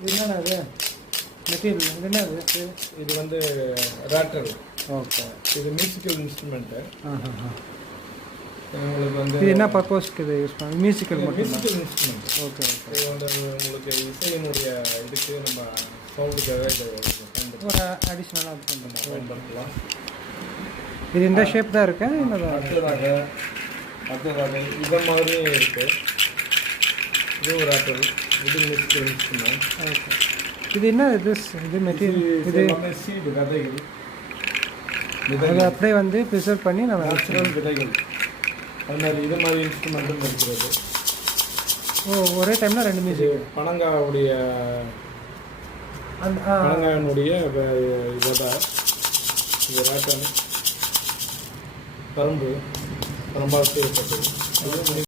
இது என்னென்ன அது மெட்டீரியல் இது என்னது? இது வந்து ராட்டர். ஓகே. இது மியூசிக்கல் இன்ஸ்ட்ருமெண்ட்டு. உங்களுக்கு வந்து இது என்ன பர்பஸ்க்கு இது யூஸ் பண்ணுங்க? Musical musical instrument. ஓகே. இது வந்து உங்களுக்கு இசையினுடைய இதுக்கு நம்ம சவுண்டுக்காக இதை ஒரு அடிஷ்னலாக பயன்படுத்தலாம். இது இந்த ஷேப் தான் இருக்கு. அடுத்ததாக இதை மாதிரியும் இருக்குது. இது ஒரு ராட்டர். இது மியூசிக்கல் இன்ஸ்ட்ருமெண்ட். ஓகே. இது என்ன இது மெட்டீரியல்? இது எல்லாமே சீடு விதைகள். அதை அப்படியே வந்து ப்ரிசர்வ் பண்ணி நம்ம நேச்சுரல் விதைகள். அது மாதிரி இது மாதிரி இன்ஸ்ட்ருமெண்ட்டும் இருக்கிறது. ஒரே டைமில் 2 மியூசிக். பனங்காவுடைய பனங்காயனுடைய விதை. இது ராட்டன் கரும்பால் செய்யப்பட்டது.